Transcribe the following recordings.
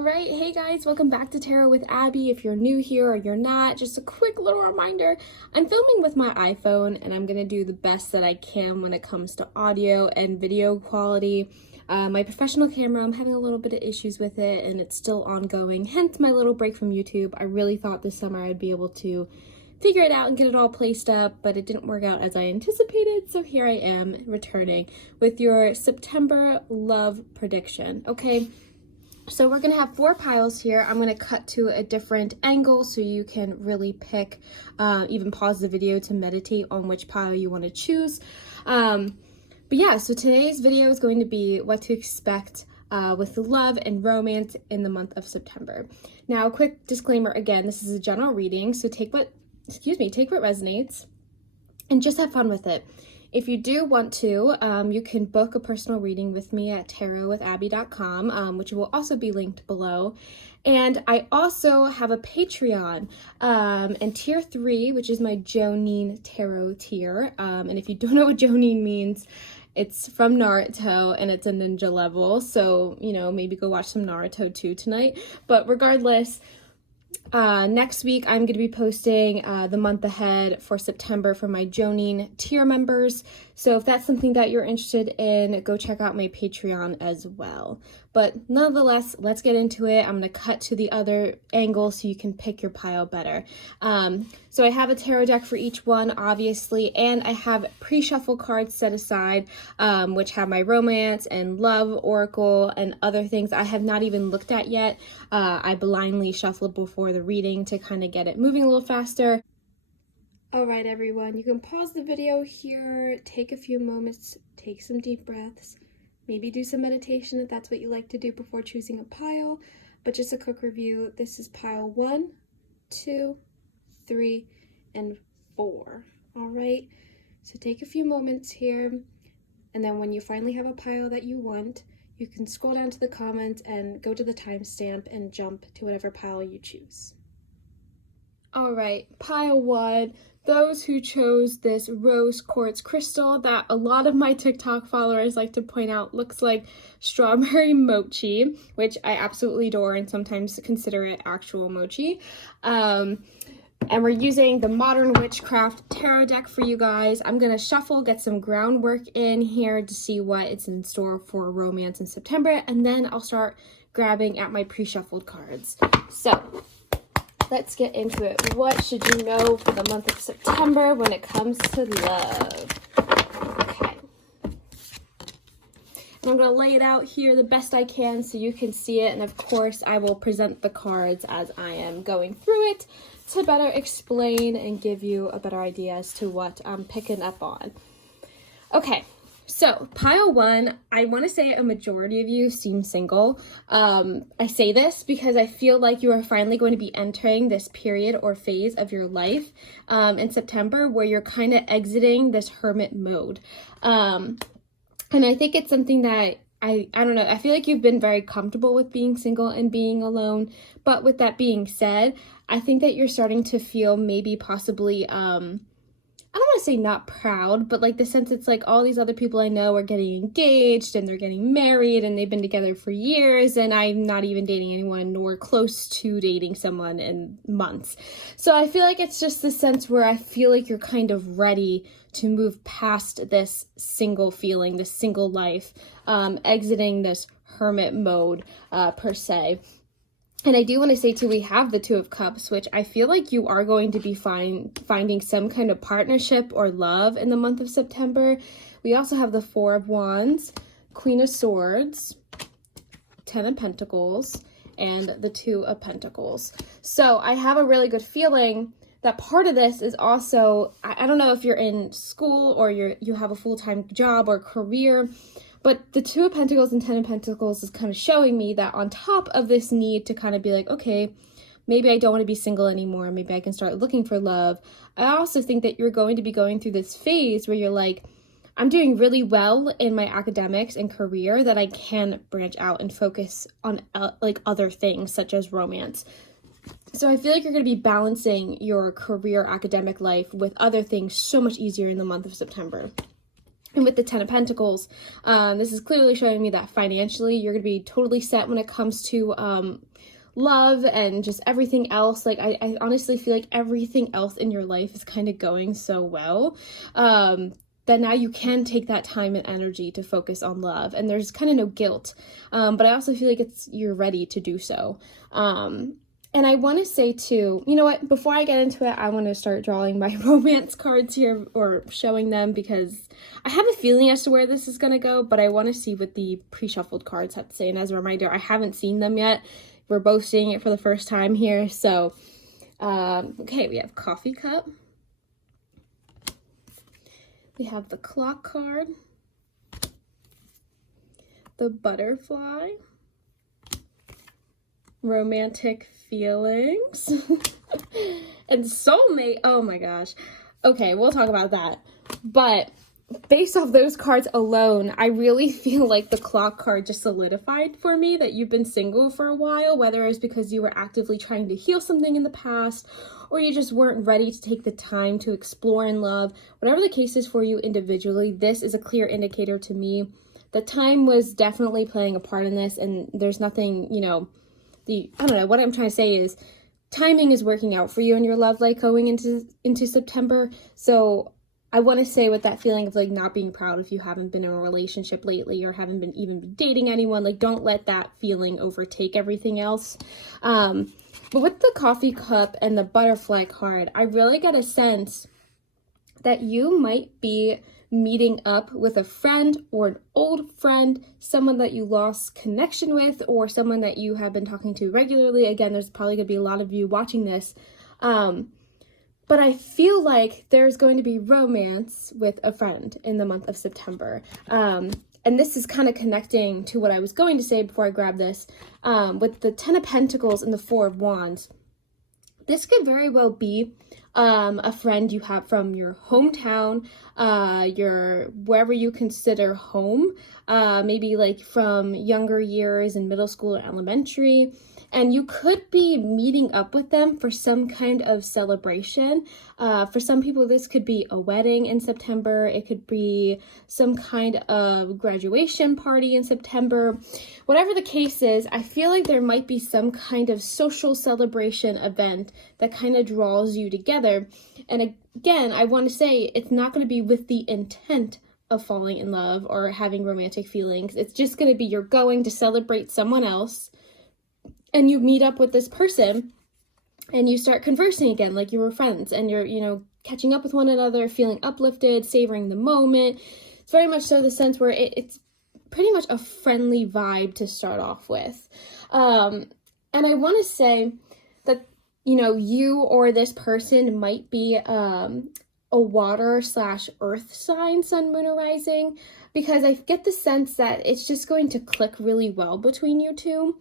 All right, hey guys, welcome back to Tarot with Abby. If you're new here or you're not, just a quick little reminder, I'm filming with my iPhone and I'm gonna do the best that I can when it comes to audio and video quality. My professional camera, I'm having a little bit of issues with it and it's still ongoing, hence my little break from YouTube. I really thought this summer I'd be able to figure it out and get it all placed up, but it didn't work out as I anticipated, so here I am returning with your September love prediction, okay? So we're going to have 4 piles here. I'm going to cut to a different angle so you can really pick, even pause the video to meditate on which pile you want to choose. But yeah, so today's video is going to be what to expect with love and romance in the month of September. Now, a quick disclaimer again, this is a general reading, so take what resonates and just have fun with it. If you do want to, you can book a personal reading with me at tarotwithabby.com, which will also be linked below. And I also have a Patreon, and tier 3, which is my Jonin tarot tier. And if you don't know what Jonin means, it's from Naruto and it's a ninja level. So, you know, maybe go watch some Naruto too tonight. But regardless, next week I'm going to be posting the month ahead for September for my Jonin tier members. So if that's something that you're interested in, go check out my Patreon as well. But nonetheless, let's get into it. I'm going to cut to the other angle so you can pick your pile better. So I have a tarot deck for each one, obviously, and I have pre-shuffle cards set aside, which have my romance and love oracle and other things I have not even looked at yet. I blindly shuffled before the reading to kind of get it moving a little faster. All right, everyone, you can pause the video here, take a few moments, take some deep breaths, maybe do some meditation if that's what you like to do before choosing a pile. But just a quick review, this is pile 1, 2, 3, and 4. All right, so take a few moments here, and then when you finally have a pile that you want, you can scroll down to the comments and go to the timestamp and jump to whatever pile you choose. All right, pile 1, those who chose this rose quartz crystal that a lot of my TikTok followers like to point out looks like strawberry mochi, which I absolutely adore and sometimes consider it actual mochi. And we're using the Modern Witchcraft Tarot deck for you guys. I'm going to shuffle, get some groundwork in here to see what it's in store for romance in September, and then I'll start grabbing at my pre-shuffled cards. So let's get into it. What should you know for the month of September when it comes to love? Okay. And I'm going to lay it out here the best I can so you can see it. And of course, I will present the cards as I am going through it to better explain and give you a better idea as to what I'm picking up on. Okay. So, pile 1, I want to say a majority of you seem single. I say this because I feel like you are finally going to be entering this period or phase of your life in September where you're kind of exiting this hermit mode. And I think it's something that I don't know, I feel like you've been very comfortable with being single and being alone. But with that being said, I think that you're starting to feel maybe possibly I don't want to say not proud, but like the sense it's like all these other people I know are getting engaged and they're getting married and they've been together for years and I'm not even dating anyone nor close to dating someone in months. So I feel like it's just the sense where I feel like you're kind of ready to move past this single feeling, this single life, exiting this hermit mode per se. And I do want to say too, we have the 2 of Cups, which I feel like you are going to be finding some kind of partnership or love in the month of September. We also have the 4 of Wands, Queen of Swords, 10 of Pentacles, and the 2 of Pentacles. So I have a really good feeling that part of this is also, I don't know if you're in school or you have a full-time job or career, but the 2 of Pentacles and 10 of Pentacles is kind of showing me that on top of this need to kind of be like, okay, maybe I don't want to be single anymore. Maybe I can start looking for love. I also think that you're going to be going through this phase where you're like, I'm doing really well in my academics and career that I can branch out and focus on like other things such as romance. So I feel like you're going to be balancing your career academic life with other things so much easier in the month of September. And with the Ten of Pentacles, this is clearly showing me that financially you're going to be totally set when it comes to love and just everything else. Like, I honestly feel like everything else in your life is kind of going so well that now you can take that time and energy to focus on love. And there's kind of no guilt. But I also feel like you're ready to do so. And I want to say too, you know what, before I get into it, I want to start drawing my romance cards here, or showing them, because I have a feeling as to where this is going to go, but I want to see what the pre-shuffled cards have to say. And as a reminder, I haven't seen them yet. We're both seeing it for the first time here. So, okay, we have Coffee Cup. We have the Clock card. The Butterfly. Romantic feelings. And soulmate. Oh my gosh. Okay, we'll talk about that. But based off those cards alone, I really feel like the Clock card just solidified for me that you've been single for a while, whether it's because you were actively trying to heal something in the past, or you just weren't ready to take the time to explore in love. Whatever the case is for you individually, this is a clear indicator to me that time was definitely playing a part in this, and there's nothing, you know, I don't know, what I'm trying to say is timing is working out for you in your love life going into September. So I want to say, with that feeling of like not being proud if you haven't been in a relationship lately or haven't been even dating anyone, like don't let that feeling overtake everything else. But with the Coffee Cup and the Butterfly card, I really get a sense that you might be meeting up with a friend or an old friend, someone that you lost connection with, or someone that you have been talking to regularly. Again, there's probably going to be a lot of you watching this. But I feel like there's going to be romance with a friend in the month of September. And this is kind of connecting to what I was going to say before I grab this. With the Ten of Pentacles and the Four of Wands, this could very well be a friend you have from your hometown, wherever you consider home, maybe like from younger years in middle school or elementary. And you could be meeting up with them for some kind of celebration. For some people, this could be a wedding in September. It could be some kind of graduation party in September. Whatever the case is, I feel like there might be some kind of social celebration event that kind of draws you together. And again, I want to say it's not going to be with the intent of falling in love or having romantic feelings. It's just going to be you're going to celebrate someone else, and you meet up with this person and you start conversing again like you were friends, and you're, you know, catching up with one another, feeling uplifted, savoring the moment. It's very much so the sense where it's pretty much a friendly vibe to start off with. And I want to say that, you know, you or this person might be a water/earth sign, sun, moon, or rising, because I get the sense that it's just going to click really well between you two.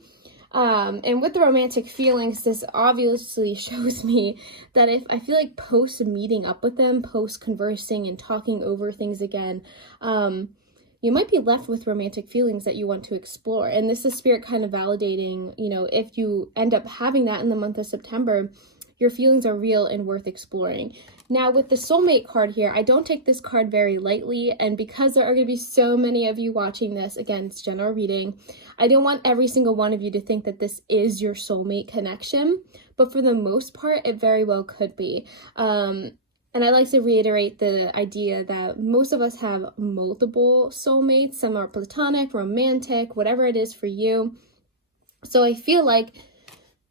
And with the romantic feelings, this obviously shows me that if I feel like post meeting up with them, post conversing and talking over things again, you might be left with romantic feelings that you want to explore. And this is spirit kind of validating, you know, if you end up having that in the month of September, your feelings are real and worth exploring. Now, with the soulmate card here, I don't take this card very lightly, and because there are going to be so many of you watching this, again, it's general reading, I don't want every single one of you to think that this is your soulmate connection, but for the most part, it very well could be. And I like to reiterate the idea that most of us have multiple soulmates. Some are platonic, romantic, whatever it is for you. So I feel like,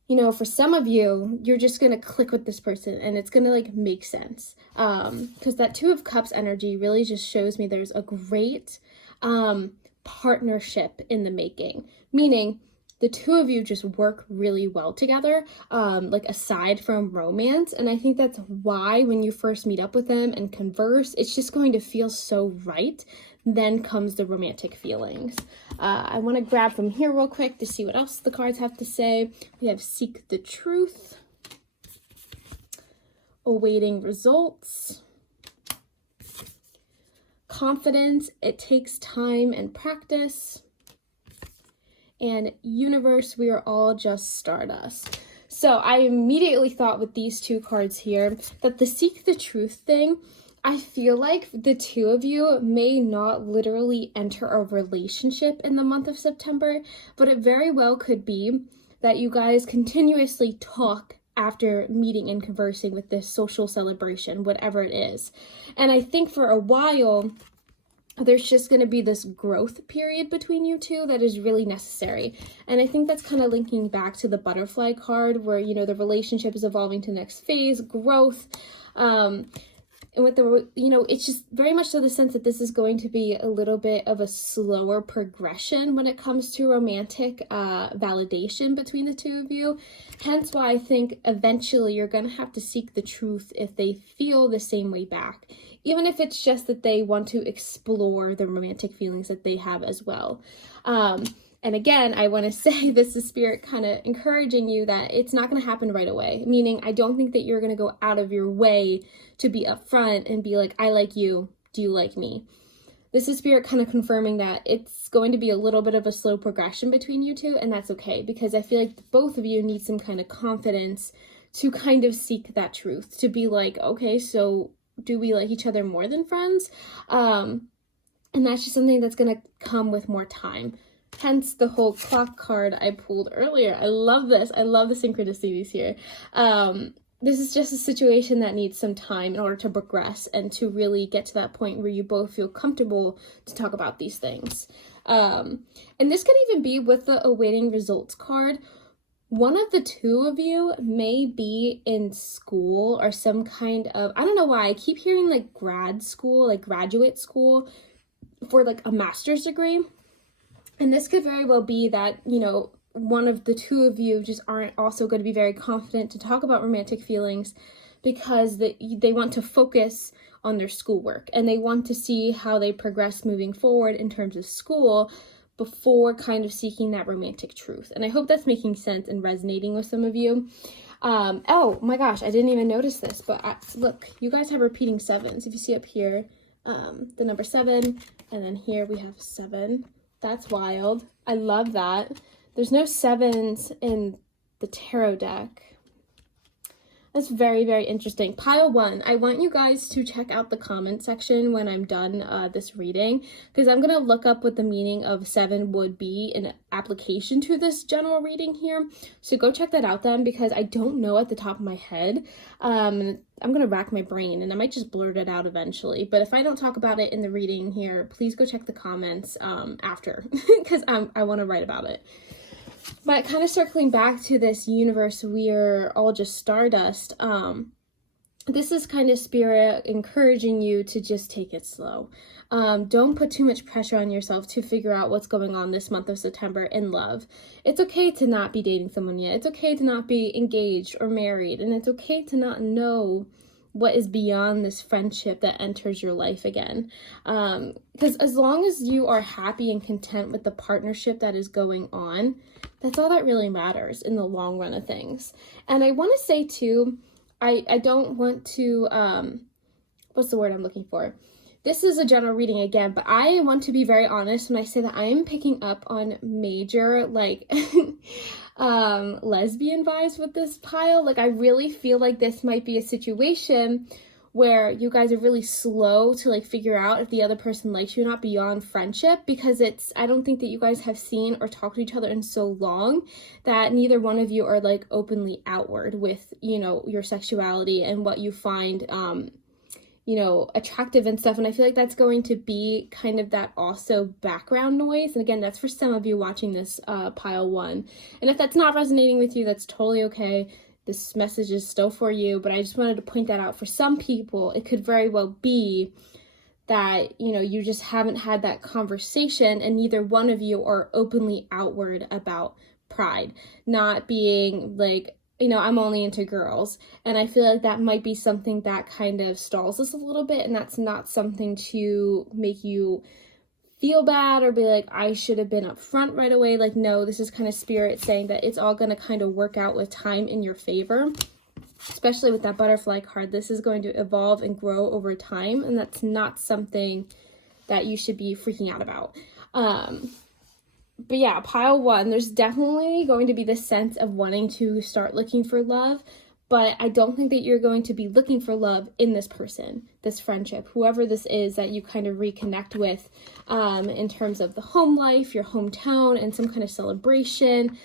you know, for some of you, you're just going to click with this person and it's going to like make sense. Because that Two of Cups energy really just shows me there's a great partnership in the making. Meaning the two of you just work really well together, like aside from romance. And I think that's why when you first meet up with them and converse, it's just going to feel so right. Then comes the romantic feelings. I want to grab from here real quick to see what else the cards have to say. We have Seek the Truth, Awaiting Results, Confidence, It Takes Time and Practice, and Universe, We Are All Just Stardust. So I immediately thought with these two cards here that the Seek the Truth thing, I feel like the two of you may not literally enter a relationship in the month of September, but it very well could be that you guys continuously talk after meeting and conversing with this social celebration, whatever it is. And I think for a while, there's just going to be this growth period between you two that is really necessary. And I think that's kind of linking back to the butterfly card where, you know, the relationship is evolving to the next phase, growth. And with the, you know, it's just very much so the sense that this is going to be a little bit of a slower progression when it comes to romantic validation between the two of you. Hence why I think eventually you're going to have to seek the truth if they feel the same way back. Even if it's just that they want to explore the romantic feelings that they have as well. And again, I want to say this is Spirit kind of encouraging you that it's not going to happen right away. Meaning, I don't think that you're going to go out of your way to be upfront and be like, I like you, do you like me? This is Spirit kind of confirming that it's going to be a little bit of a slow progression between you two, and that's okay, because I feel like both of you need some kind of confidence to kind of seek that truth, to be like, okay, so do we like each other more than friends? And that's just something that's going to come with more time. Hence the whole clock card I pulled earlier. I love this. I love the synchronicities here. This is just a situation that needs some time in order to progress and to really get to that point where you both feel comfortable to talk about these things. And this could even be with the awaiting results card. One of the two of you may be in school or some kind of, I don't know why, I keep hearing like grad school, like graduate school for like a master's degree. And this could very well be that, you know, one of the two of you just aren't also going to be very confident to talk about romantic feelings because they want to focus on their schoolwork and they want to see how they progress moving forward in terms of school before kind of seeking that romantic truth. And I hope that's making sense and resonating with some of you. Oh my gosh, I didn't even notice this, but look, you guys have repeating sevens. If you see up here, the number 7, and then here we have 7. That's wild. I love that. There's no 7s in the tarot deck. That's very, very interesting. Pile 1, I want you guys to check out the comment section when I'm done this reading, because I'm going to look up what the meaning of 7 would be in application to this general reading here. So go check that out then, because I don't know at the top of my head. I'm going to rack my brain and I might just blurt it out eventually. But if I don't talk about it in the reading here, please go check the comments after, because I want to write about it. But kind of circling back to this universe, we're all just stardust. This is kind of Spirit encouraging you to just take it slow. Don't put too much pressure on yourself to figure out what's going on this month of September in love. It's okay to not be dating someone yet. It's okay to not be engaged or married. And it's okay to not know what is beyond this friendship that enters your life again. Because as long as you are happy and content with the partnership that is going on, that's all that really matters in the long run of things. And I want to say too, I don't want to, what's the word I'm looking for? This is a general reading again, but I want to be very honest when I say that I am picking up on major, like, lesbian vibes with this pile. Like, I really feel like this might be a situation where you guys are really slow to like figure out if the other person likes you or not beyond friendship, because I don't think that you guys have seen or talked to each other in so long that neither one of you are like openly outward with, you know, your sexuality and what you find, you know, attractive and stuff. And I feel like that's going to be kind of that also background noise. And again, that's for some of you watching this pile 1. And if that's not resonating with you, that's totally okay. This message is still for you, but I just wanted to point that out. For some people, it could very well be that, you know, you just haven't had that conversation and neither one of you are openly outward about pride. Not being like, you know, I'm only into girls. And I feel like that might be something that kind of stalls us a little bit, and that's not something to make you feel bad or be like, I should have been upfront right away. Like, no, this is kind of Spirit saying that it's all going to kind of work out with time in your favor, especially with that butterfly card. This is going to evolve and grow over time, and that's not something that you should be freaking out about. But yeah, pile 1, there's definitely going to be this sense of wanting to start looking for love, but I don't think that you're going to be looking for love in this person, this friendship, whoever this is that you kind of reconnect with, in terms of the home life, your hometown, and some kind of celebration.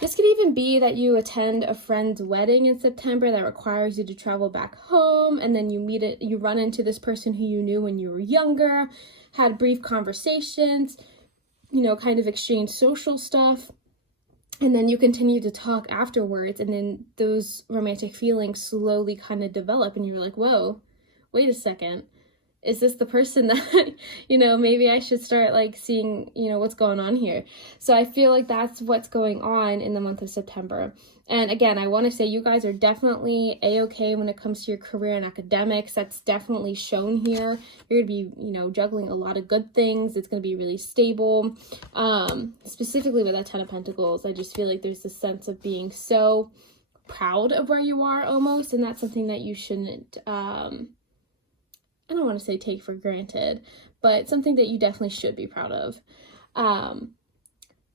This could even be that you attend a friend's wedding in September that requires you to travel back home, and then you run into this person who you knew when you were younger, had brief conversations, kind of exchange social stuff, and then you continue to talk afterwards, and then those romantic feelings slowly kind of develop, and you're like, whoa, wait a second. Is this the person that, maybe I should start like seeing, what's going on here? So I feel like that's what's going on in the month of September. And again, I want to say you guys are definitely a-okay when it comes to your career and academics. That's definitely shown here. You're going to be, juggling a lot of good things. It's going to be really stable. Specifically with that 10 of Pentacles, I just feel like there's this sense of being so proud of where you are almost. And that's something that you shouldn't, I don't want to say take for granted, but something that you definitely should be proud of.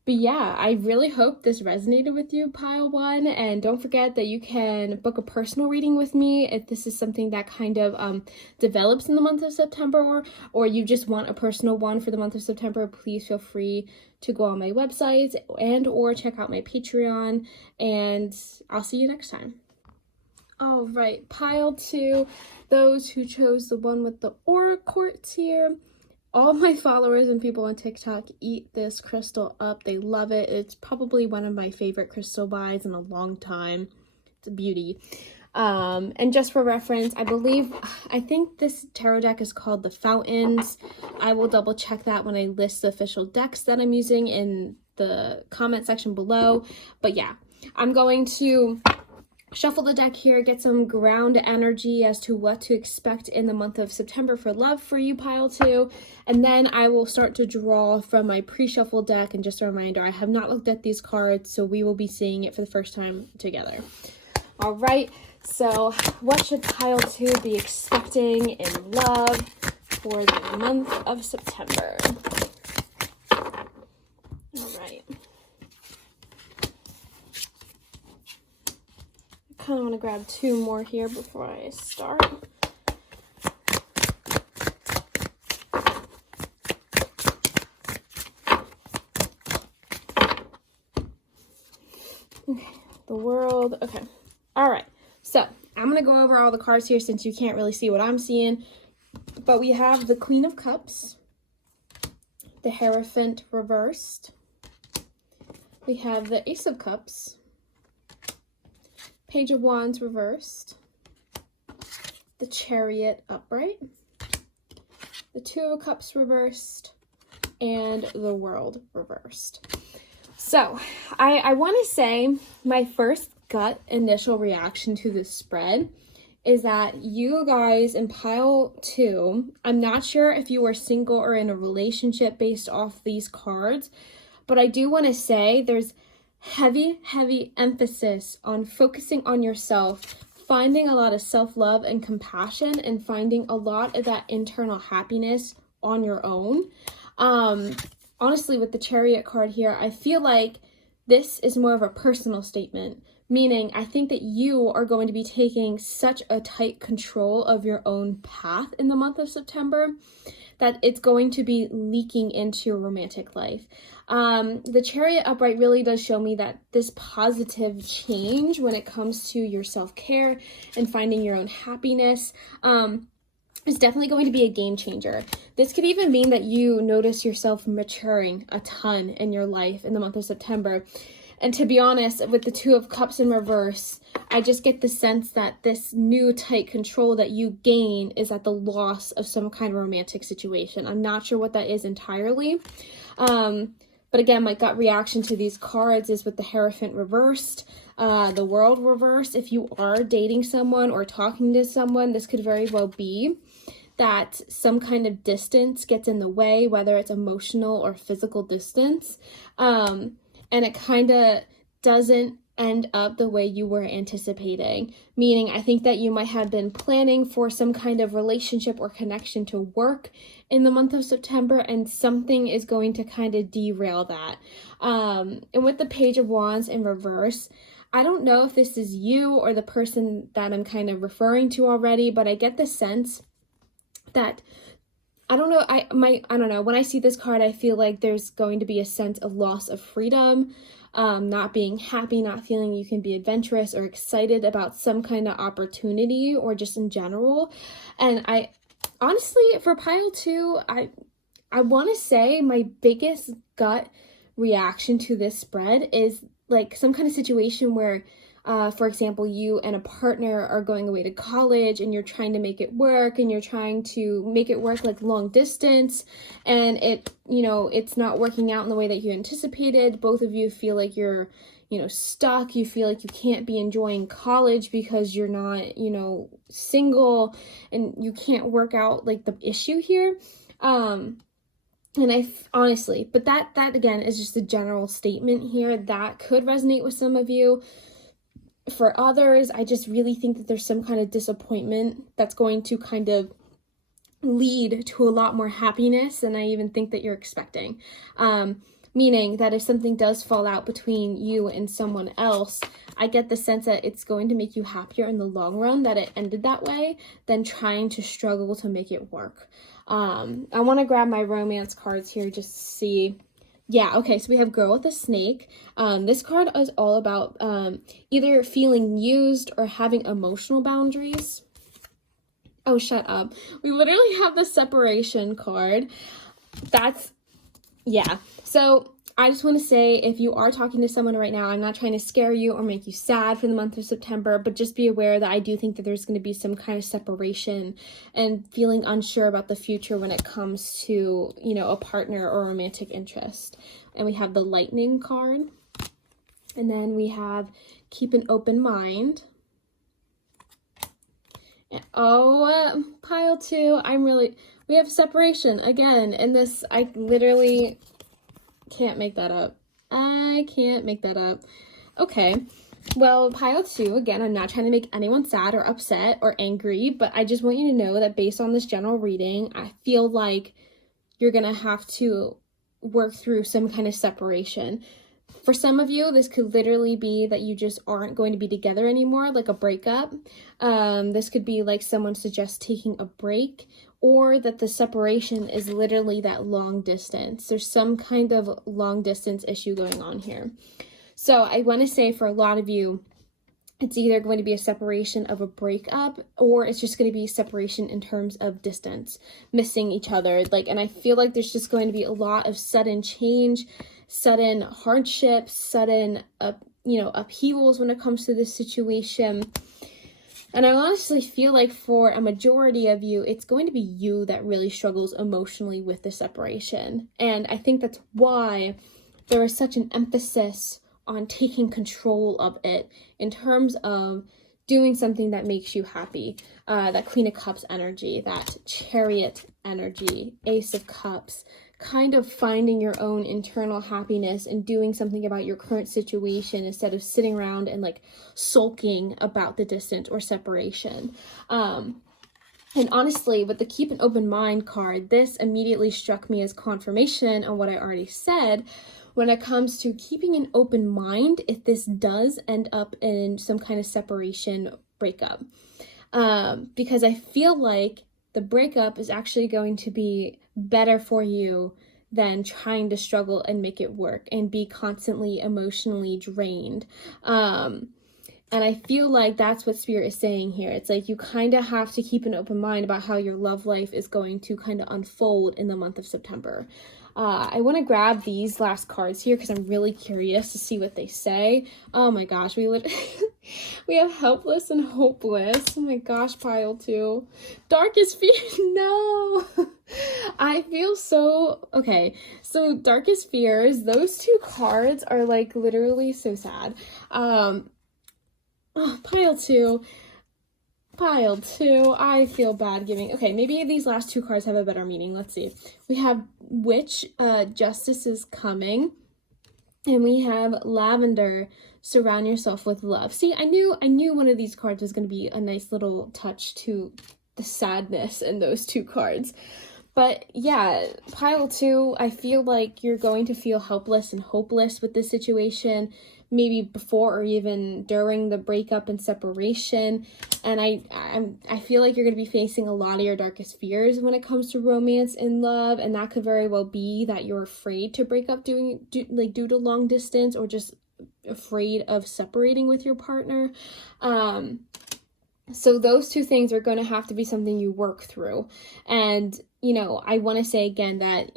But yeah, I really hope this resonated with you, Pile 1. And don't forget that you can book a personal reading with me if this is something that kind of develops in the month of September, or you just want a personal one for the month of September. Please feel free to go on my website or check out my Patreon. And I'll see you next time. All right, Pile 2, those who chose the one with the aura quartz here. All my followers and people on TikTok eat this crystal up. They love it. It's probably one of my favorite crystal buys in a long time. It's a beauty. And just for reference, I think this tarot deck is called the Fountains. I will double check that when I list the official decks that I'm using in the comment section below. But yeah, I'm going to shuffle the deck here, get some ground energy as to what to expect in the month of September for love for you, Pile 2. And then I will start to draw from my pre-shuffle deck. And just a reminder, I have not looked at these cards, so we will be seeing it for the first time together. All right, so what should Pile 2 be expecting in love for the month of September? All right. Kind of want to grab two more here before I start. Okay, the world. Okay. All right. So I'm going to go over all the cards here since you can't really see what I'm seeing. But we have the Queen of Cups, the Hierophant reversed. We have the Ace of Cups, Page of Wands reversed, the Chariot upright, the Two of Cups reversed, and the World reversed. So I want to say my first gut initial reaction to this spread is that you guys in Pile 2, I'm not sure if you are single or in a relationship based off these cards, but I do want to say there's heavy emphasis on focusing on yourself, finding a lot of self-love and compassion, and finding a lot of that internal happiness on your own. Honestly, with the Chariot card here, I feel like this is more of a personal statement, meaning I think that you are going to be taking such a tight control of your own path in the month of September that it's going to be leaking into your romantic life. The Chariot upright really does show me that this positive change when it comes to your self-care and finding your own happiness is definitely going to be a game changer. This could even mean that you notice yourself maturing a ton in your life in the month of September. And to be honest, with the Two of Cups in reverse, I just get the sense that this new tight control that you gain is at the loss of some kind of romantic situation. I'm not sure what that is entirely. But again, my gut reaction to these cards is with the Hierophant reversed, the World reversed. If you are dating someone or talking to someone, this could very well be that some kind of distance gets in the way, whether it's emotional or physical distance. And it kind of doesn't end up the way you were anticipating. Meaning, I think that you might have been planning for some kind of relationship or connection to work in the month of September, and something is going to kind of derail that. And with the Page of Wands in reverse, I don't know if this is you or the person that I'm kind of referring to already, but I get the sense that I don't know, I don't know, when I see this card, I feel like there's going to be a sense of loss of freedom, not being happy, not feeling you can be adventurous or excited about some kind of opportunity or just in general. And I honestly, for pile 2, I want to say my biggest gut reaction to this spread is like some kind of situation where for example, you and a partner are going away to college and you're trying to make it work, and you're trying to make it work like long distance, and it's not working out in the way that you anticipated. Both of you feel like you're, stuck. You feel like you can't be enjoying college because you're not, single, and you can't work out like the issue here. And honestly, but that again is just a general statement here that could resonate with some of you. For others, I just really think that there's some kind of disappointment that's going to kind of lead to a lot more happiness than I even think that you're expecting. Meaning that if something does fall out between you and someone else, I get the sense that it's going to make you happier in the long run that it ended that way than trying to struggle to make it work. I want to grab my romance cards here just to see. Yeah, okay, so we have Girl with a Snake. This card is all about either feeling used or having emotional boundaries. Oh, shut up. We literally have the separation card. Yeah. So I just want to say, if you are talking to someone right now, I'm not trying to scare you or make you sad for the month of September, but just be aware that I do think that there's going to be some kind of separation and feeling unsure about the future when it comes to, a partner or romantic interest. And we have the Lightning card. And then we have Keep an Open Mind. Pile 2, we have separation again. And this, I literally can't make that up. I can't make that up. Okay. Well, pile 2, again, I'm not trying to make anyone sad or upset or angry, but I just want you to know that based on this general reading, I feel like you're going to have to work through some kind of separation. For some of you, this could literally be that you just aren't going to be together anymore, like a breakup. This could be like someone suggests taking a break, or that the separation is literally that long distance. There's some kind of long distance issue going on here. So I want to say for a lot of you, it's either going to be a separation of a breakup, or it's just going to be separation in terms of distance, missing each other. And I feel like there's just going to be a lot of sudden change, sudden hardships, sudden upheavals when it comes to this situation. And I honestly feel like for a majority of you, it's going to be you that really struggles emotionally with the separation. And I think that's why there is such an emphasis on taking control of it in terms of doing something that makes you happy. That Queen of Cups energy, that Chariot energy, Ace of Cups, kind of finding your own internal happiness and doing something about your current situation instead of sitting around and sulking about the distance or separation. And honestly, with the Keep an Open Mind card, this immediately struck me as confirmation on what I already said when it comes to keeping an open mind if this does end up in some kind of separation breakup. Because I feel like the breakup is actually going to be better for you than trying to struggle and make it work and be constantly emotionally drained. And I feel like that's what Spirit is saying here. It's like you kind of have to keep an open mind about how your love life is going to kind of unfold in the month of September. I want to grab these last cards here because I'm really curious to see what they say. Oh my gosh, we have Helpless and Hopeless. Oh my gosh, pile 2. Darkest Fear. No. I feel so okay. So Darkest Fears, those 2 cards are literally so sad. Pile 2, I feel bad giving. Okay, maybe these last 2 cards have a better meaning. Let's see. We have Witch, Justice is Coming, and we have Lavender, Surround Yourself with Love. See, I knew one of these cards was going to be a nice little touch to the sadness in those 2 cards. But yeah, pile 2, I feel like you're going to feel helpless and hopeless with this situation maybe before or even during the breakup and separation. And I feel like you're going to be facing a lot of your darkest fears when it comes to romance and love, and that could very well be that you're afraid to break up due to long distance, or just afraid of separating with your partner. So those two things are going to have to be something you work through. And, I want to say again that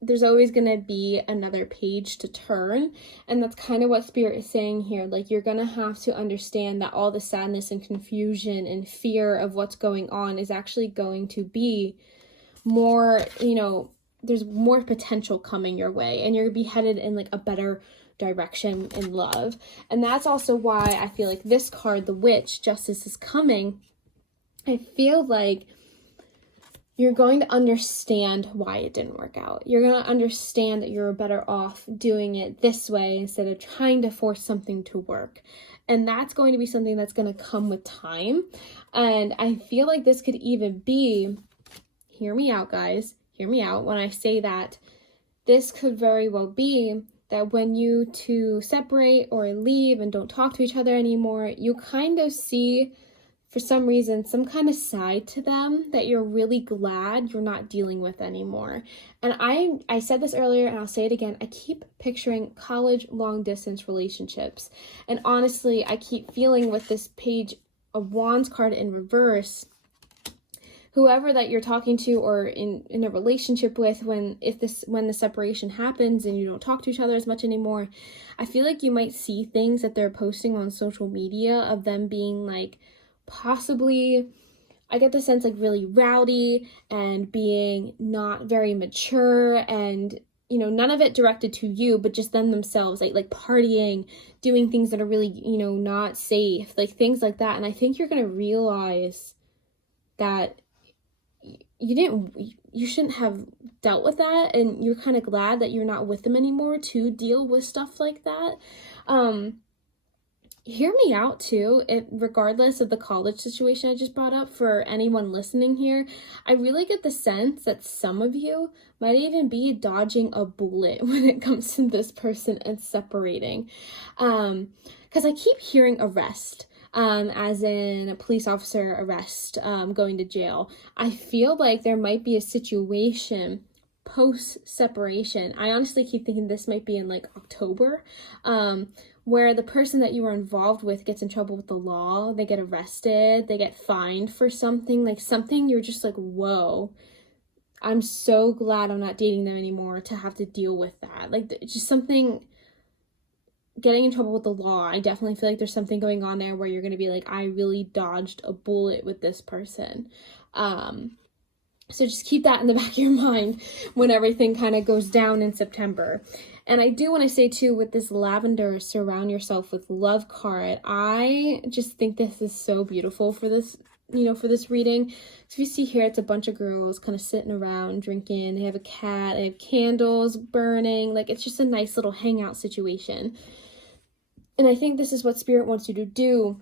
there's always going to be another page to turn. And that's kind of what Spirit is saying here. Like, you're going to have to understand that all the sadness and confusion and fear of what's going on is actually going to be more, there's more potential coming your way, and you're going to be headed in like a better direction in love. And that's also why I feel like this card, the Witch, Justice is coming. I feel like you're going to understand why it didn't work out. You're going to understand that you're better off doing it this way instead of trying to force something to work. And that's going to be something that's going to come with time. And I feel like this could even be, hear me out, guys, hear me out when I say that this could very well be that when you two separate or leave and don't talk to each other anymore, you kind of see, for some reason, some kind of side to them that you're really glad you're not dealing with anymore. And I said this earlier, and I'll say it again, I keep picturing college long-distance relationships. And honestly, I keep feeling with this Page of Wands card in reverse, whoever that you're talking to or in a relationship with, when the separation happens and you don't talk to each other as much anymore, I feel like you might see things that they're posting on social media of them being like, possibly, I get the sense, like really rowdy and being not very mature, and none of it directed to you, but just them themselves, like partying, doing things that are really not safe, like things like that. And I think you're gonna realize that you shouldn't have dealt with that, and you're kind of glad that you're not with them anymore to deal with stuff like that. Hear me out too, regardless of the college situation I just brought up, for anyone listening here, I really get the sense that some of you might even be dodging a bullet when it comes to this person and separating. Because I keep hearing arrest. As in a police officer arrest, going to jail. I feel like there might be a situation post-separation. I honestly keep thinking this might be in like October, where the person that you were involved with gets in trouble with the law, they get arrested, they get fined for something, like something you're just like, whoa, I'm so glad I'm not dating them anymore to have to deal with that. Like, it's just something, getting in trouble with the law. I definitely feel like there's something going on there where you're going to be like, I really dodged a bullet with this person. So just keep that in the back of your mind when everything kind of goes down in September. And I do want to say too, with this lavender surround yourself with love card, I just think this is so beautiful for this, for this reading. So if you see here, it's a bunch of girls kind of sitting around drinking. They have a cat, they have candles burning. Like, it's just a nice little hangout situation. And I think this is what Spirit wants you to do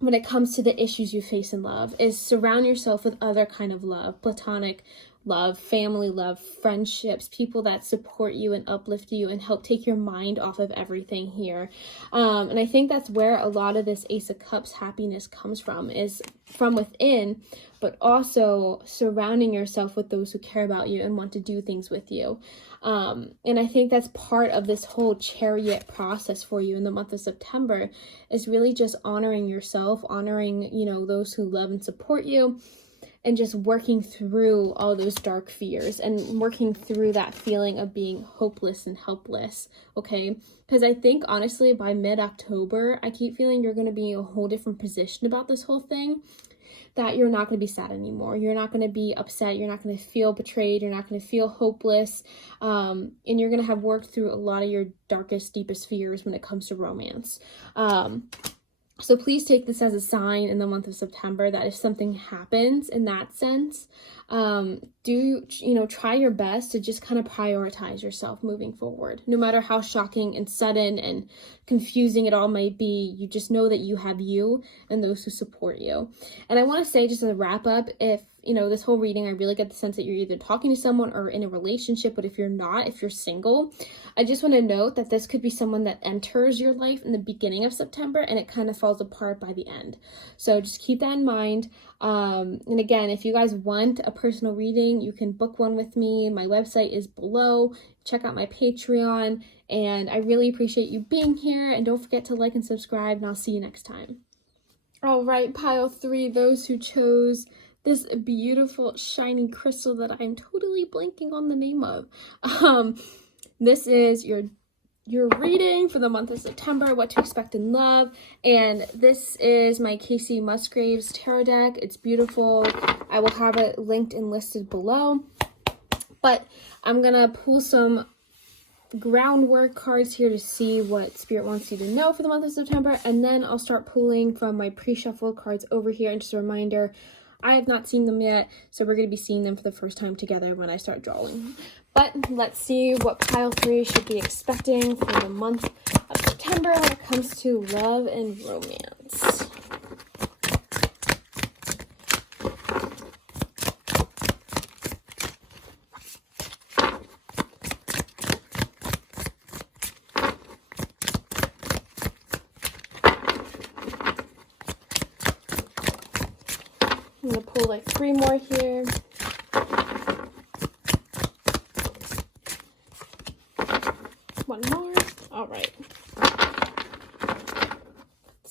when it comes to the issues you face in love, is surround yourself with other kind of love, platonic love, family love, friendships, people that support you and uplift you and help take your mind off of everything here. And I think that's where a lot of this Ace of Cups happiness comes from, is from within, but also surrounding yourself with those who care about you and want to do things with you. And I think that's part of this whole Chariot process for you in the month of September, is really just honoring yourself, honoring, those who love and support you, and just working through all those dark fears and working through that feeling of being hopeless and helpless, okay? Because I think, honestly, by mid-October, I keep feeling you're going to be in a whole different position about this whole thing, that you're not going to be sad anymore. You're not going to be upset. You're not going to feel betrayed. You're not going to feel hopeless. And you're going to have worked through a lot of your darkest, deepest fears when it comes to romance. So please take this as a sign in the month of September that if something happens in that sense, Try your best to just kind of prioritize yourself moving forward. No matter how shocking and sudden and confusing it all might be, you just know that you have you and those who support you. And I want to say, just as a wrap up, if this whole reading, I really get the sense that you're either talking to someone or in a relationship, but if you're not, if you're single, I just want to note that this could be someone that enters your life in the beginning of September and it kind of falls apart by the end. So just keep that in mind. And again, if you guys want a personal reading, you can book one with me. My website is below. Check out my Patreon, and I really appreciate you being here, and don't forget to like and subscribe, and I'll see you next time. All right, pile 3, those who chose this beautiful shiny crystal that I'm totally blanking on the name of. This is your reading for the month of September, what to expect in love. And this is my Kacey Musgraves tarot deck. It's beautiful. I will have it linked and listed below. But I'm going to pull some groundwork cards here to see what Spirit wants you to know for the month of September. And then I'll start pulling from my pre-shuffled cards over here. And just a reminder, I have not seen them yet, so we're going to be seeing them for the first time together when I start drawing. But let's see what pile 3 should be expecting for the month of September when it comes to love and romance. I'm going to pull like 3 more here. One more. All right.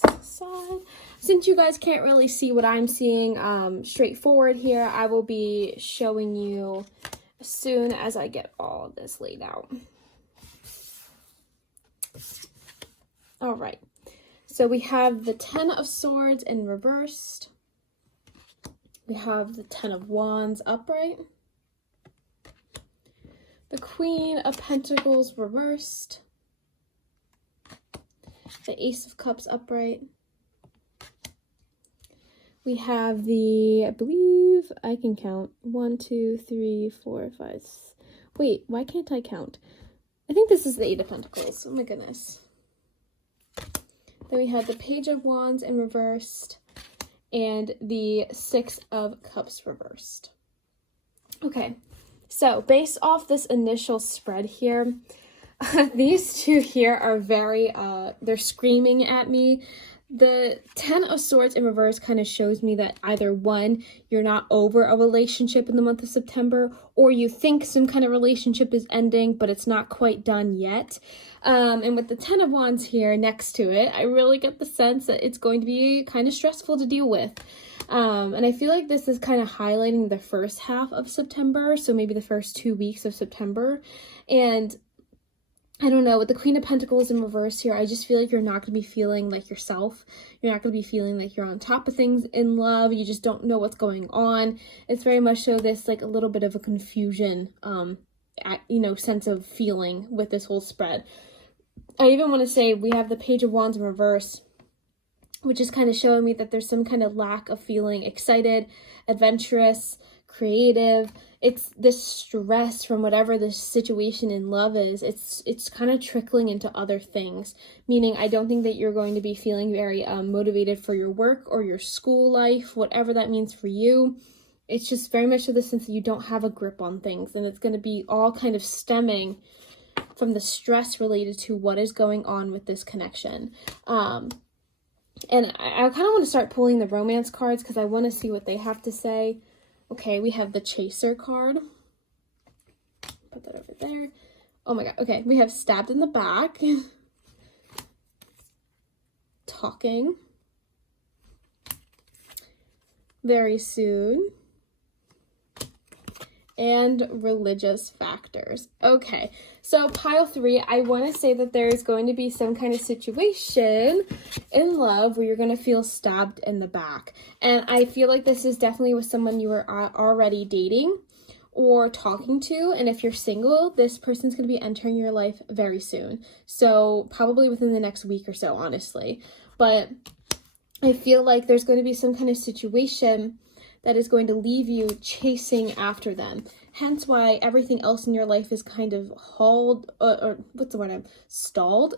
Aside. Since you guys can't really see what I'm seeing straightforward here, I will be showing you as soon as I get all of this laid out. All right. So we have the 10 of Swords in reversed. We have the 10 of Wands upright. The Queen of Pentacles reversed. The Ace of Cups upright. We have the, I believe I can count, 1, 2, 3, 4, 5. Wait, why can't I count? I think this is the 8 of Pentacles. Oh my goodness. Then we have the Page of Wands in reversed. And the 6 of Cups reversed. Okay, so based off this initial spread here, these two here are very, they're screaming at me. The 10 of Swords in reverse kind of shows me that either 1, you're not over a relationship in the month of September, or you think some kind of relationship is ending, but it's not quite done yet. And with the 10 of Wands here next to it, I really get the sense that it's going to be kind of stressful to deal with. And I feel like this is kind of highlighting the first half of September, so maybe the first 2 weeks of September. And I don't know, with the Queen of Pentacles in reverse here, I just feel like you're not going to be feeling like yourself. You're not going to be feeling like you're on top of things in love. You just don't know what's going on. It's very much so this, like, a little bit of a confusion, sense of feeling with this whole spread. I even want to say we have the Page of Wands in reverse, which is kind of showing me that there's some kind of lack of feeling excited, adventurous, creative. It's this stress from whatever the situation in love is. It's kind of trickling into other things, meaning I don't think that you're going to be feeling very motivated for your work or your school life, whatever that means for you. It's just very much to the sense that you don't have a grip on things, and it's going to be all kind of stemming from the stress related to what is going on with this connection. And I kind of want to start pulling the romance cards because I want to see what they have to say. Okay, we have the Chaser card. Put that over there. Oh my god. Okay, we have Stabbed in the Back. Talking. Very Soon. And Religious Factors. Okay, so pile 3, I want to say that there is going to be some kind of situation in love where you're going to feel stabbed in the back. And I feel like this is definitely with someone you are already dating or talking to. And if you're single, this person's going to be entering your life very soon. So probably within the next week or so, honestly. But I feel like there's going to be some kind of situation that is going to leave you chasing after them. Hence why everything else in your life is kind of stalled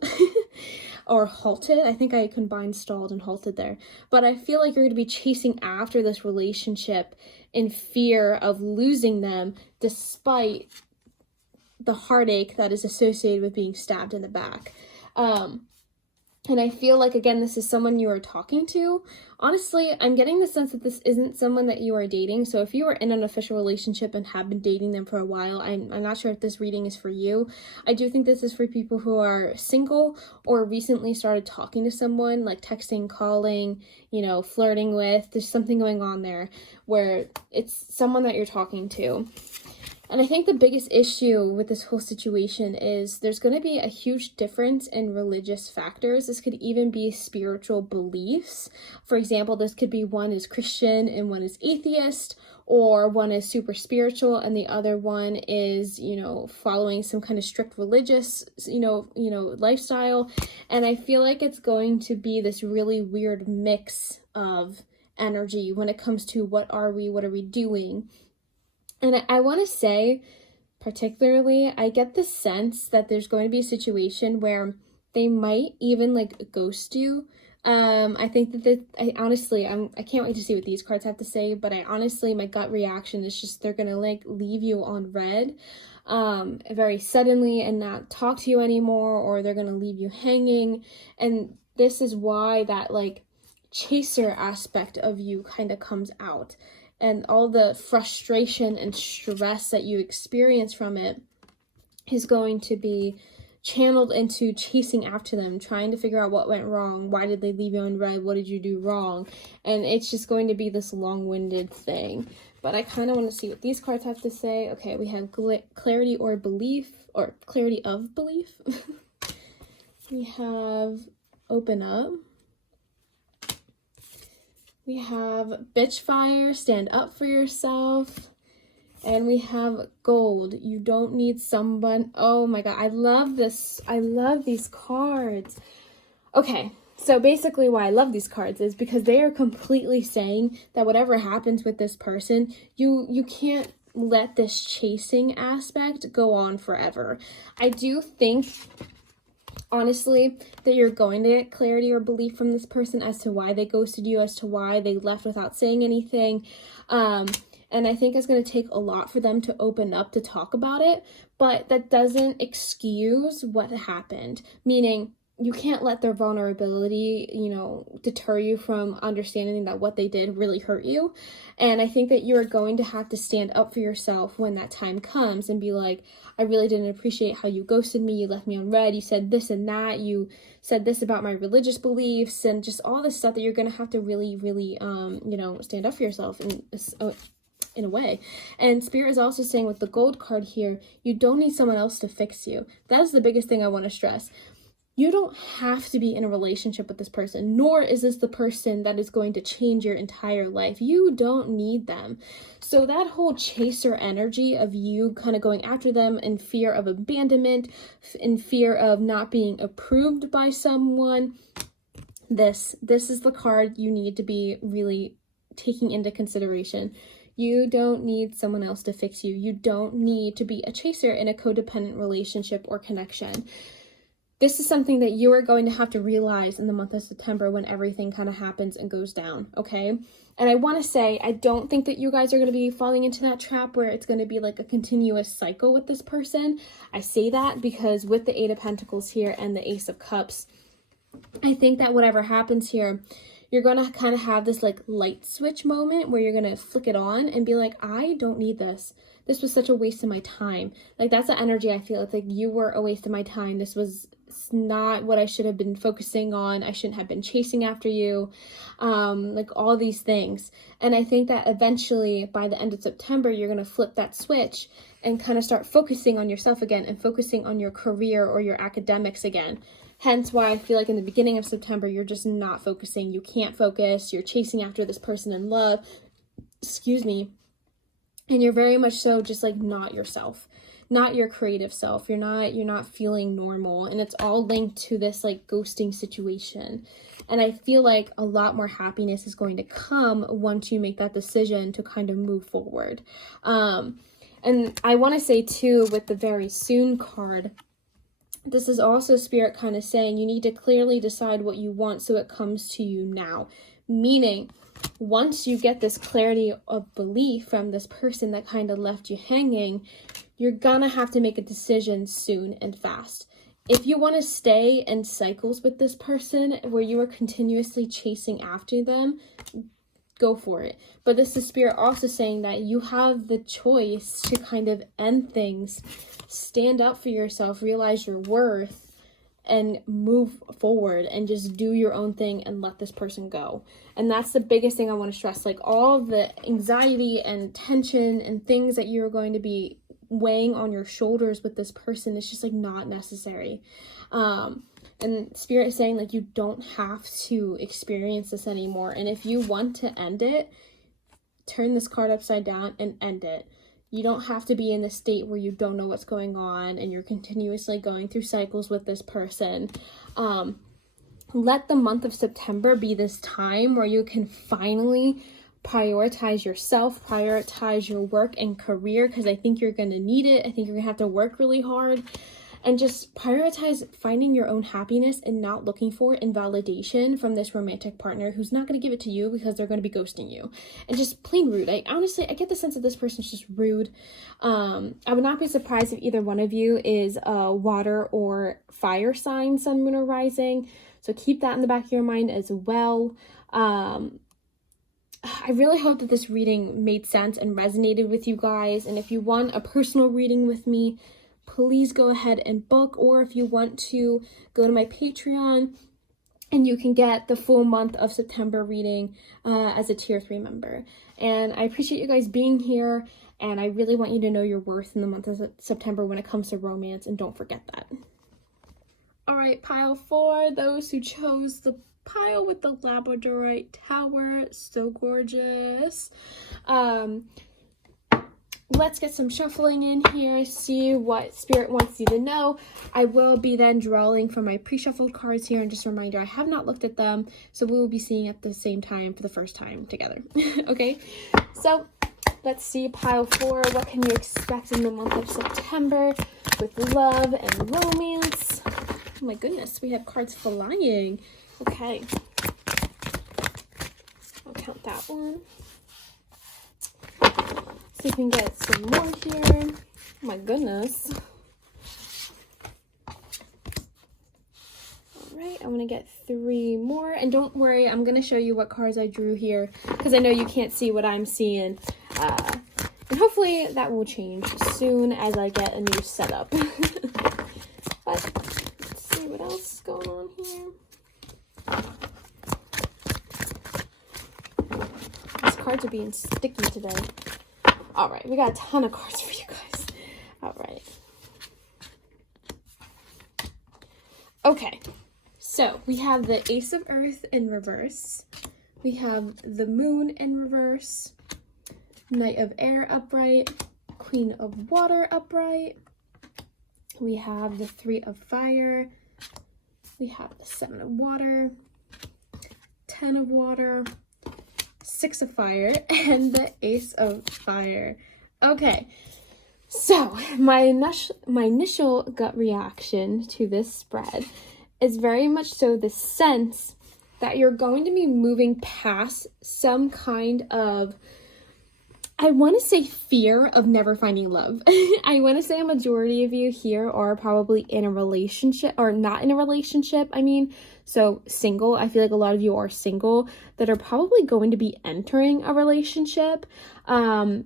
or halted. I think I combined stalled and halted there. But I feel like you're going to be chasing after this relationship in fear of losing them, despite the heartache that is associated with being stabbed in the back. And I feel like, again, this is someone you are talking to. Honestly, I'm getting the sense that this isn't someone that you are dating. So if you are in an official relationship and have been dating them for a while, I'm not sure if this reading is for you. I do think this is for people who are single or recently started talking to someone, like texting, calling, flirting with. There's something going on there where it's someone that you're talking to. And I think the biggest issue with this whole situation is there's going to be a huge difference in religious factors. This could even be spiritual beliefs. For example, this could be one is Christian and one is atheist, or one is super spiritual and the other one is, following some kind of strict religious, lifestyle. And I feel like it's going to be this really weird mix of energy when it comes to what are we doing. And I want to say, particularly, I get the sense that there's going to be a situation where they might even ghost you. I think that I can't wait to see what these cards have to say, but my gut reaction is just they're going to leave you on red very suddenly and not talk to you anymore, or they're going to leave you hanging. And this is why that chaser aspect of you kind of comes out. And all the frustration and stress that you experience from it is going to be channeled into chasing after them, trying to figure out what went wrong. Why did they leave you on red? What did you do wrong? And it's just going to be this long-winded thing. But I kind of want to see what these cards have to say. Okay, we have clarity or belief, or clarity of belief. We have open up. We have bitch fire, stand up for yourself. And we have gold. You don't need someone. Oh my God, I love this. I love these cards. Okay, so basically why I love these cards is because they are completely saying that whatever happens with this person, you can't let this chasing aspect go on forever. I do think, honestly, that you're going to get clarity or belief from this person as to why they ghosted you, as to why they left without saying anything. And I think it's going to take a lot for them to open up to talk about it, but that doesn't excuse what happened. Meaning, you can't let their vulnerability, deter you from understanding that what they did really hurt you. And I think that you're going to have to stand up for yourself when that time comes and be like, I really didn't appreciate how you ghosted me. You left me on red. You said this and that. You said this about my religious beliefs and just all this stuff that you're going to have to really, really, stand up for yourself in a way. And Spirit is also saying with the gold card here, you don't need someone else to fix you. That is the biggest thing I want to stress. You don't have to be in a relationship with this person, nor is this the person that is going to change your entire life. You don't need them. So that whole chaser energy of you kind of going after them in fear of abandonment, in fear of not being approved by someone, this is the card you need to be really taking into consideration. You don't need someone else to fix you. You don't need to be a chaser in a codependent relationship or connection. This is something that you are going to have to realize in the month of September when everything kind of happens and goes down, okay? And I want to say, I don't think that you guys are going to be falling into that trap where it's going to be a continuous cycle with this person. I say that because with the Eight of Pentacles here and the Ace of Cups, I think that whatever happens here, you're going to kind of have this light switch moment where you're going to flick it on and be like, I don't need this. This was such a waste of my time. That's the energy I feel. It's like you were a waste of my time. This was not what I should have been focusing on. I shouldn't have been chasing after you. All these things. And I think that eventually by the end of September, you're going to flip that switch and kind of start focusing on yourself again and focusing on your career or your academics again. Hence why I feel like in the beginning of September, you're just not focusing. You can't focus. You're chasing after this person in love. And you're very much so just not yourself. not your creative self. You're not feeling normal, and it's all linked to this like ghosting situation. And I feel like a lot more happiness is going to come once you make that decision to kind of move forward. And I want to say too, with the very soon card, this is also Spirit kind of saying you need to clearly decide what you want so it comes to you now. Meaning, once you get this clarity of belief from this person that kind of left you hanging, you're gonna have to make a decision soon and fast. If you want to stay in cycles with this person where you are continuously chasing after them, go for it. But this is Spirit also saying that you have the choice to kind of end things, stand up for yourself, realize your worth, and move forward and just do your own thing and let this person go. And that's the biggest thing I want to stress. Like, all the anxiety and tension and things that you're going to be weighing on your shoulders with this person is just like not necessary. And Spirit is saying like you don't have to experience this anymore. And if you want to end it, turn this card upside down and end it. You don't have to be in the state where you don't know what's going on and you're continuously going through cycles with this person. Let the month of September be this time where you can finally prioritize yourself, prioritize your work and career, because I think you're going to need it. I think you're going to have to work really hard, and just prioritize finding your own happiness and not looking for invalidation from this romantic partner who's not going to give it to you because they're going to be ghosting you. And just plain rude. I get the sense that this person's just rude. I would not be surprised if either one of you is a water or fire sign, sun, moon, or rising. So keep that in the back of your mind as well. I really hope that this reading made sense and resonated with you guys. And if you want a personal reading with me, please go ahead and book. Or if you want to, go to my Patreon and you can get the full month of September reading as a tier 3 member. And I appreciate you guys being here, and I really want you to know your worth in the month of September when it comes to romance, and don't forget that. All right, pile 4, those who chose the pile with the labradorite tower, so gorgeous. Let's get some shuffling in here, see what Spirit wants you to know. I will be then drawing from my pre-shuffled cards here, and just a reminder, I have not looked at them, so we will be seeing at the same time for the first time together. Okay, so let's see, pile 4, what can you expect in the month of September with love and romance? Oh my goodness, we have cards flying. Okay, I'll count that one. See if we can get some more here. Oh my goodness. All right, I'm gonna get 3 more, and don't worry, I'm gonna show you what cards I drew here because I know you can't see what I'm seeing, and hopefully that will change soon as I get a new setup. But let's see what else is going on here. These cards are being sticky today. All right, we got a ton of cards for you guys. All right. Okay, so we have the Ace of Earth in reverse. We have the Moon in reverse. Knight of Air upright. Queen of Water upright. We have the 3 of Fire. We have the 7 of Water. 10 of Water. 6 of Fire, and the Ace of Fire. Okay, so my initial gut reaction to this spread is very much so the sense that you're going to be moving past some kind of, I want to say, fear of never finding love. I want to say a majority of you here are probably in a relationship, or not in a relationship, so single. I feel like a lot of you are single that are probably going to be entering a relationship. And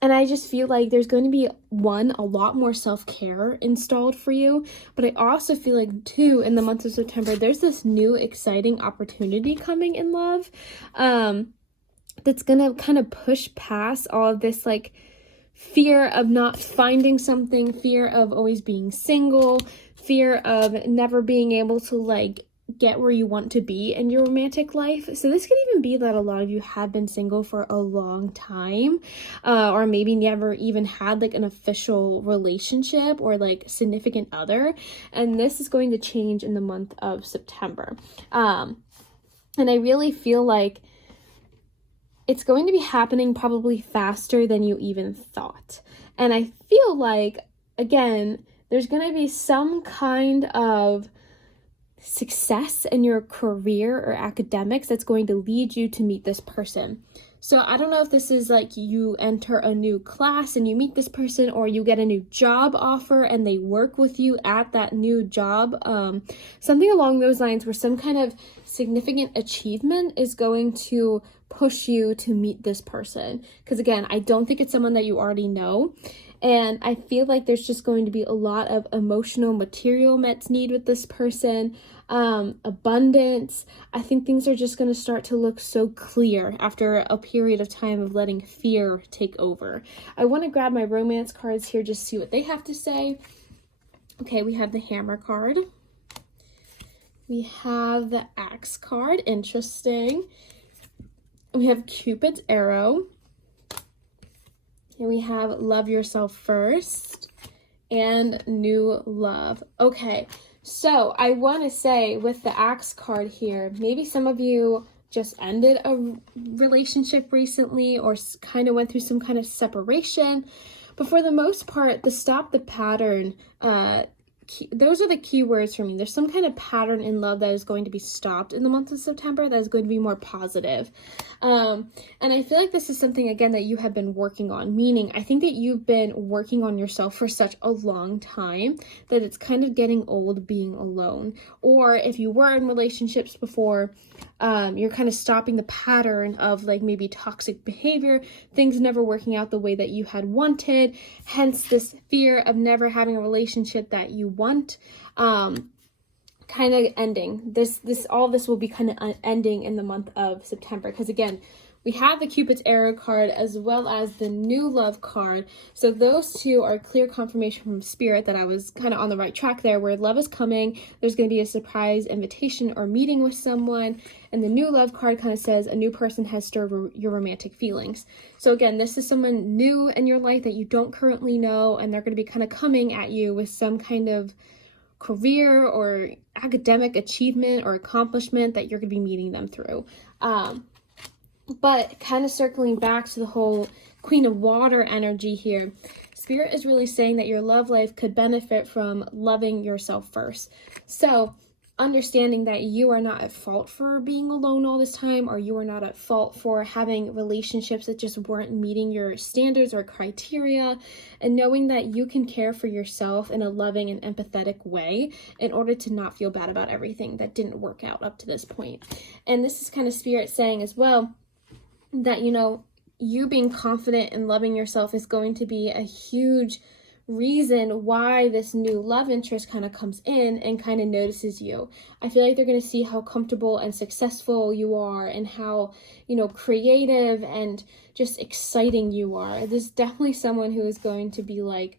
I just feel like there's going to be, a lot more self-care installed for you. But I also feel like, too, in the month of September, there's this new exciting opportunity coming in love that's going to kind of push past all of this, like, fear of not finding something, fear of always being single, fear of never being able to, like, get where you want to be in your romantic life. So this could even be that a lot of you have been single for a long time, or maybe never even had like an official relationship or like significant other, and this is going to change in the month of September. And I really feel like it's going to be happening probably faster than you even thought. And I feel like, again, there's going to be some kind of success in your career or academics that's going to lead you to meet this person. So I don't know if this is like you enter a new class and you meet this person, or you get a new job offer and they work with you at that new job. Something along those lines, where some kind of significant achievement is going to push you to meet this person. Because again, I don't think it's someone that you already know. And I feel like there's just going to be a lot of emotional material met need with this person, abundance. I think things are just going to start to look so clear after a period of time of letting fear take over. I want to grab my romance cards here, just see what they have to say. Okay, we have the Hammer card. We have the Axe card, interesting. We have Cupid's arrow. Here we have Love Yourself First and New Love. Okay, so I want to say with the Axe card here, maybe some of you just ended a relationship recently or kind of went through some kind of separation. But for the most part, the stop the pattern, those are the key words for me. There's some kind of pattern in love that is going to be stopped in the month of September that is going to be more positive. And I feel like this is something, again, that you have been working on, meaning I think that you've been working on yourself for such a long time that it's kind of getting old being alone. Or if you were in relationships before, you're kind of stopping the pattern of like maybe toxic behavior, things never working out the way that you had wanted, hence this fear of never having a relationship that you want, kind of ending. All this will be kind of ending in the month of September, because again, we have the Cupid's arrow card as well as the New Love card. So those two are clear confirmation from Spirit that I was kind of on the right track there, where love is coming. There's going to be a surprise invitation or meeting with someone. And the New Love card kind of says a new person has stirred your romantic feelings. So again, this is someone new in your life that you don't currently know, and they're going to be kind of coming at you with some kind of career or academic achievement or accomplishment that you're going to be meeting them through. But kind of circling back to the whole Queen of Water energy here, Spirit is really saying that your love life could benefit from loving yourself first. So understanding that you are not at fault for being alone all this time, or you are not at fault for having relationships that just weren't meeting your standards or criteria, and knowing that you can care for yourself in a loving and empathetic way in order to not feel bad about everything that didn't work out up to this point. And this is kind of Spirit saying as well that, you know, you being confident and loving yourself is going to be a huge reason why this new love interest kind of comes in and kind of notices you. I feel like they're going to see how comfortable and successful you are, and how, you know, creative and just exciting you are. There's definitely someone who is going to be like,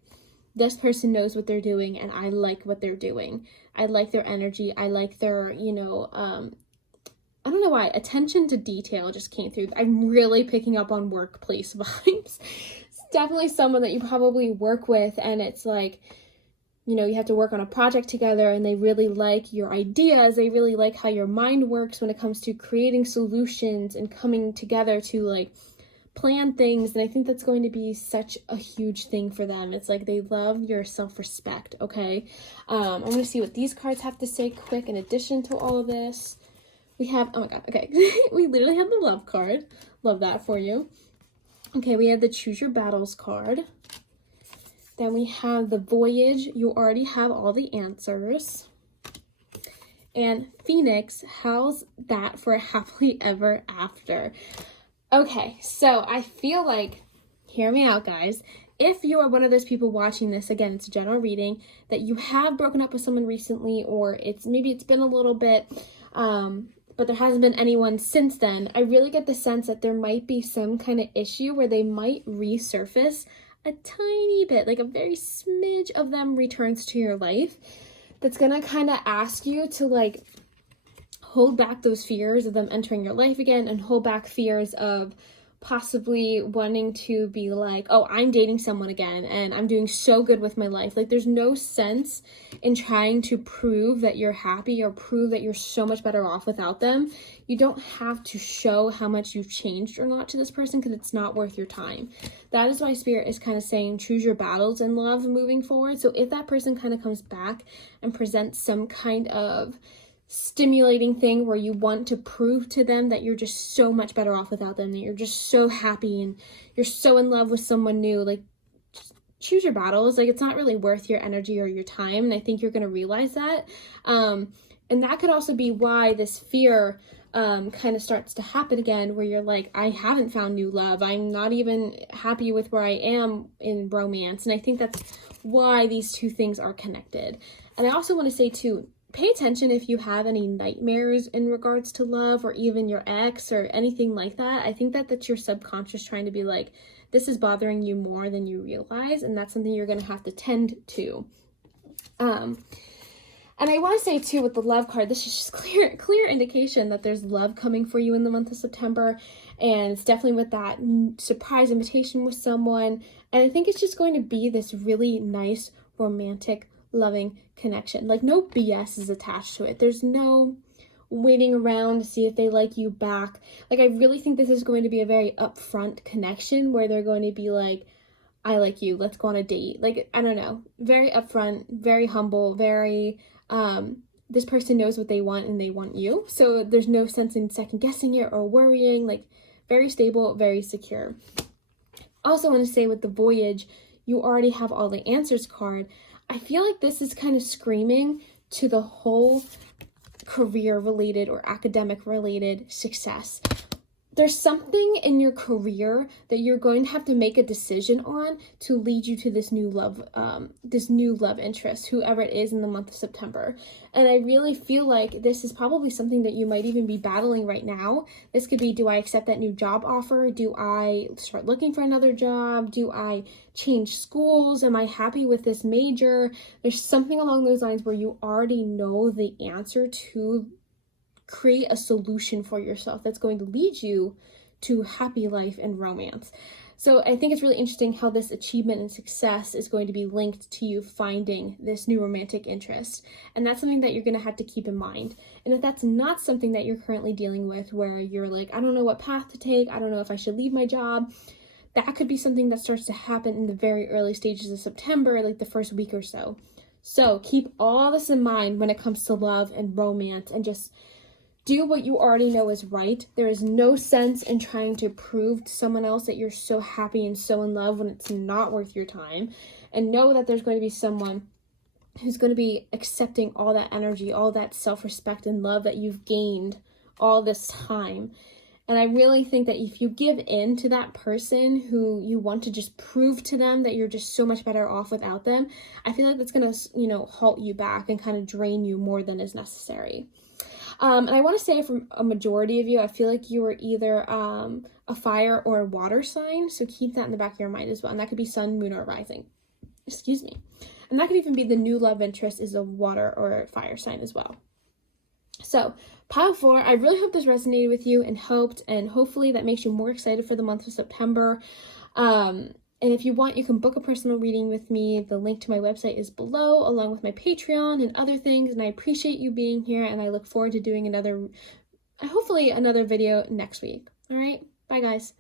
this person knows what they're doing and I like what they're doing. I like their energy. I like their, you know, I don't know why, attention to detail just came through. I'm really picking up on workplace vibes. It's definitely someone that you probably work with, and it's like, you know, you have to work on a project together and they really like your ideas. They really like how your mind works when it comes to creating solutions and coming together to like plan things. And I think that's going to be such a huge thing for them. It's like they love your self-respect, okay? I'm going to see what these cards have to say quick in addition to all of this. We have, oh my god, okay. We literally have the Love card. Love that for you. Okay, we have the Choose Your Battles card. Then we have the Voyage. You already have all the answers. And Phoenix, how's that for a happily ever after? Okay, so I feel like, hear me out, guys. If you are one of those people watching this, again, it's a general reading, that you have broken up with someone recently, or maybe it's been a little bit, but there hasn't been anyone since then, I really get the sense that there might be some kind of issue where they might resurface a tiny bit, like a very smidge of them returns to your life, that's gonna kind of ask you to like hold back those fears of them entering your life again, and hold back fears of possibly wanting to be like, oh, I'm dating someone again and I'm doing so good with my life. Like, there's no sense in trying to prove that you're happy or prove that you're so much better off without them. You don't have to show how much you've changed or not to this person, because it's not worth your time. That is why Spirit is kind of saying choose your battles in love moving forward. So if that person kind of comes back and presents some kind of stimulating thing where you want to prove to them that you're just so much better off without them, that you're just so happy and you're so in love with someone new, like, choose your battles. Like, it's not really worth your energy or your time, and I think you're going to realize that. And that could also be why this fear kind of starts to happen again, where you're like, I haven't found new love, I'm not even happy with where I am in romance. And I think that's why these two things are connected. And I also want to say too, pay attention if you have any nightmares in regards to love, or even your ex or anything like that. I think that that's your subconscious trying to be like, this is bothering you more than you realize, and that's something you're going to have to tend to. And I want to say too, with the love card, this is just clear indication that there's love coming for you in the month of September, and it's definitely with that surprise invitation with someone. And I think it's just going to be this really nice, romantic, loving connection. Like, no BS is attached to it. There's no waiting around to see if they like you back. Like, I really think this is going to be a very upfront connection where they're going to be like, I like you, let's go on a date. Like, I don't know, very upfront, very humble, very this person knows what they want and they want you, so there's no sense in second guessing it or worrying. Like, very stable, very secure. Also want to say, with the Voyage, you already have all the answers card. I feel like this is kind of screaming to the whole career related or academic related success. There's something in your career that you're going to have to make a decision on to lead you to this new love interest, whoever it is in the month of September. And I really feel like this is probably something that you might even be battling right now. This could be, do I accept that new job offer? Do I start looking for another job? Do I change schools? Am I happy with this major? There's something along those lines where you already know the answer to create a solution for yourself that's going to lead you to happy life and romance. So I think it's really interesting how this achievement and success is going to be linked to you finding this new romantic interest. And that's something that you're going to have to keep in mind. And if that's not something that you're currently dealing with, where you're like, I don't know what path to take, I don't know if I should leave my job, that could be something that starts to happen in the very early stages of September, like the first week or so. So keep all this in mind when it comes to love and romance, and just do what you already know is right. There is no sense in trying to prove to someone else that you're so happy and so in love when it's not worth your time. And know that there's going to be someone who's going to be accepting all that energy, all that self-respect and love that you've gained all this time. And I really think that if you give in to that person who you want to just prove to them that you're just so much better off without them, I feel like that's going to, halt you back and kind of drain you more than is necessary. And I want to say, from a majority of you, I feel like you were either a fire or a water sign. So keep that in the back of your mind as well. And that could be sun, moon, or rising. Excuse me. And that could even be the new love interest is a water or fire sign as well. So pile 4, I really hope this resonated with you and helped. And hopefully that makes you more excited for the month of September. And if you want, you can book a personal reading with me. The link to my website is below, along with my Patreon and other things. And I appreciate you being here, and I look forward to doing hopefully another video next week. All right, bye guys.